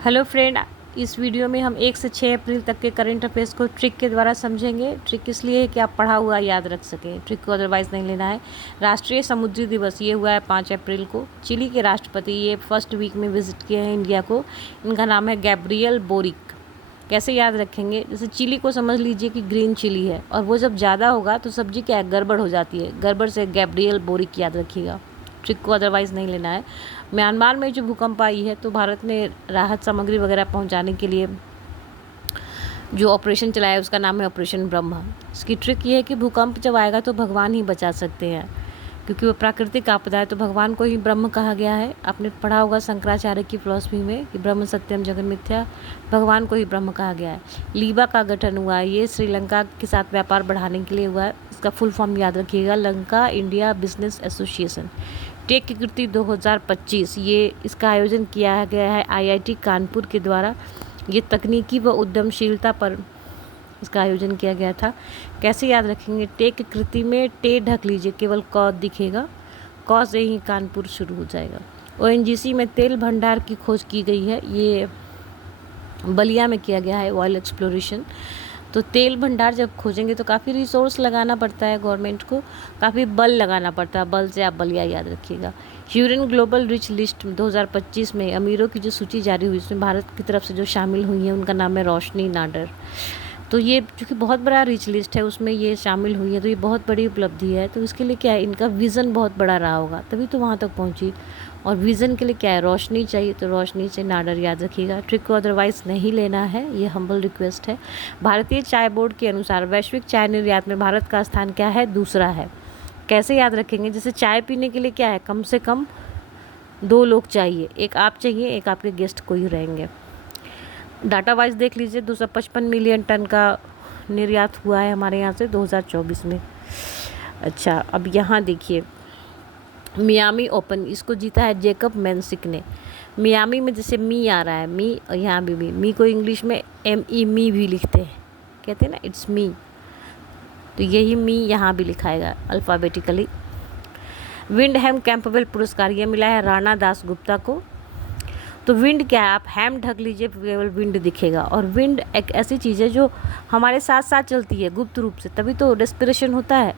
Hello friend, इस video में हम 1 से 6 अप्रैल तक के करंट अफेयर्स को ट्रिक के द्वारा समझेंगे। ट्रिक इसलिए है कि आप पढ़ा हुआ याद रख सकें, ट्रिक को अदरवाइज़ नहीं लेना है। राष्ट्रीय समुद्री दिवस ये हुआ है 5 अप्रैल को। चिली के राष्ट्रपति ये फर्स्ट वीक में विजिट किए हैं इंडिया को। इनका नाम है गैब्रियल बोरिक। कैसे याद रखेंगे? जैसे चिली को समझ लीजिए कि ग्रीन चिली है, और वो जब ज़्यादा होगा तो सब्जी क्या है, गड़बड़ हो जाती है। गड़बड़ से गैब्रियल बोरिक याद रखिएगा, ट्रिक को अदरवाइज़ नहीं लेना है। म्यांमार में जो भूकंप आई है तो भारत ने राहत सामग्री वगैरह पहुंचाने के लिए जो ऑपरेशन चलाया उसका नाम है ऑपरेशन ब्रह्मा। इसकी ट्रिक ये है कि भूकंप जब आएगा तो भगवान ही बचा सकते हैं, क्योंकि वो प्राकृतिक आपदा है, तो भगवान को ही ब्रह्म कहा गया है। आपने पढ़ा होगा शंकराचार्य की फिलॉसफी में कि ब्रह्म सत्यम जगन मिथ्या, भगवान को ही ब्रह्म कहा गया है। लीबा का गठन हुआ है, ये श्रीलंका के साथ व्यापार बढ़ाने के लिए हुआ है। इसका फुल फॉर्म याद रखिएगा, Lanka India business association. Tech की कृति 2025, ये इसका आयोजन किया गया है आईआईटी कानपुर के द्वारा। ये तकनीकी व उद्यमशीलता पर इसका आयोजन किया गया था। कैसे याद रखेंगे? टे की कृति में टे ढक लीजिए, केवल क दिखेगा, क से ही कानपुर शुरू हो जाएगा। ओएनजीसी में तेल भंडार की खोज की गई है, ये बलिया में किया गया है ऑयल एक्सप्लोरेशन। तो तेल भंडार जब खोजेंगे तो काफ़ी रिसोर्स लगाना पड़ता है गवर्नमेंट को, काफ़ी बल लगाना पड़ता है, बल से आप बलिया याद रखिएगा। ह्यूरन ग्लोबल रिच लिस्ट 2025 में अमीरों की जो सूची जारी हुई उसमें भारत की तरफ से जो शामिल हुई हैं उनका नाम है रोशनी नाडर। तो ये चूँकि बहुत बड़ा रिच लिस्ट है उसमें ये शामिल हुई है, तो ये बहुत बड़ी उपलब्धि है। तो इसके लिए क्या है, इनका विज़न बहुत बड़ा रहा होगा तभी तो वहाँ तक पहुँची। और विज़न के लिए क्या है, रोशनी चाहिए, तो रोशनी से नाडर याद रखिएगा। ट्रिक को अदरवाइज़ नहीं लेना है, ये हम्बल रिक्वेस्ट है। भारतीय चाय बोर्ड के अनुसार वैश्विक चाय निर्यात में भारत का स्थान क्या है, दूसरा है। कैसे याद रखेंगे? जैसे चाय पीने के लिए क्या है, कम से कम 2 लोग चाहिए, एक आप चाहिए, एक आपके गेस्ट कोई रहेंगे। डाटा वाइज देख लीजिए, 255 मिलियन टन का निर्यात हुआ है हमारे यहाँ से 2024 में। अच्छा, अब यहाँ देखिए, मियामी ओपन, इसको जीता है जेकब मैनसिक ने। मियामी में जैसे मी आ रहा है, मी, और यहाँ भी मी को इंग्लिश में ME मी भी लिखते हैं, कहते हैं ना इट्स मी, तो यही मी यहाँ भी लिखाएगा अल्फ़ाबेटिकली। विंडहैम कैंपबेल पुरस्कार ये मिला है राणा दास गुप्ता को। तो विंड क्या है, आप हैम ढक लीजिए, केवल विंड दिखेगा। और विंड एक ऐसी चीज़ है जो हमारे साथ साथ चलती है गुप्त रूप से, तभी तो रेस्पिरेशन होता है।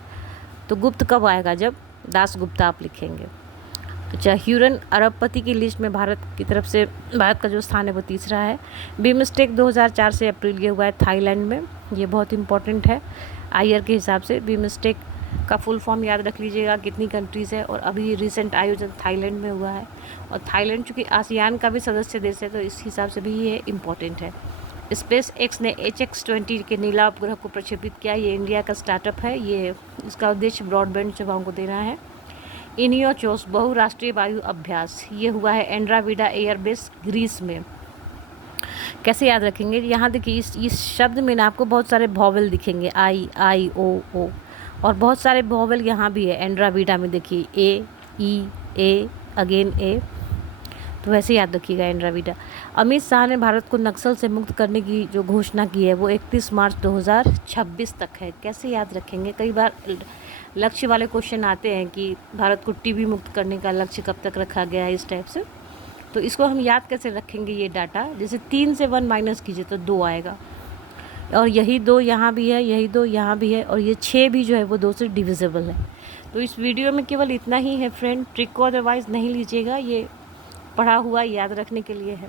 तो गुप्त कब आएगा, जब दास गुप्ता आप लिखेंगे। अच्छा, ह्यूरन अरबपति की लिस्ट में भारत की तरफ से भारत का जो स्थान है वो तीसरा है। बीमस्टेक 2004 से अप्रैल ये हुआ है थाईलैंड में, ये बहुत इंपॉर्टेंट है आईआर के हिसाब से। बीमस्टेक का फुल फॉर्म याद रख लीजिएगा, कितनी कंट्रीज़ है, और अभी रिसेंट आयोजन थाईलैंड में हुआ है। और थाईलैंड चूँकि आसियान का भी सदस्य देश है तो इस हिसाब से भी ये इम्पॉर्टेंट है। स्पेस एक्स ने HX-20 के नीला उपग्रह को प्रक्षेपित किया, ये इंडिया का स्टार्टअप है। ये इसका उद्देश्य ब्रॉडबैंड सेवाओं को देना है। इनियोचोस बहुराष्ट्रीय वायु अभ्यास ये हुआ है एंड्राविडा एयरबेस ग्रीस में। कैसे याद रखेंगे? यहाँ देखिए, इस शब्द में ना आपको बहुत सारे वॉवेल दिखेंगे, आई ओ, और बहुत सारे वॉवेल यहाँ भी है एंड्राविडा में, देखिए ए अगेन ए, तो वैसे याद रखिएगा एंड्राविडा। अमित शाह ने भारत को नक्सल से मुक्त करने की जो घोषणा की है वो 31 मार्च 2026 तक है। कैसे याद रखेंगे? कई बार लक्ष्य वाले क्वेश्चन आते हैं कि भारत को टीबी मुक्त करने का लक्ष्य कब तक रखा गया है, इस टाइप से। तो इसको हम याद कैसे रखेंगे ये डाटा? जैसे 3 से 1 माइनस कीजिए तो 2 आएगा, और यही 2 यहाँ भी है, यही 2 यहाँ भी है, और ये 6 भी जो है वो 2 से डिविजिबल है। तो इस वीडियो में केवल इतना ही है फ्रेंड, ट्रिक को अदरवाइज़ नहीं लीजिएगा, ये पढ़ा हुआ याद रखने के लिए है।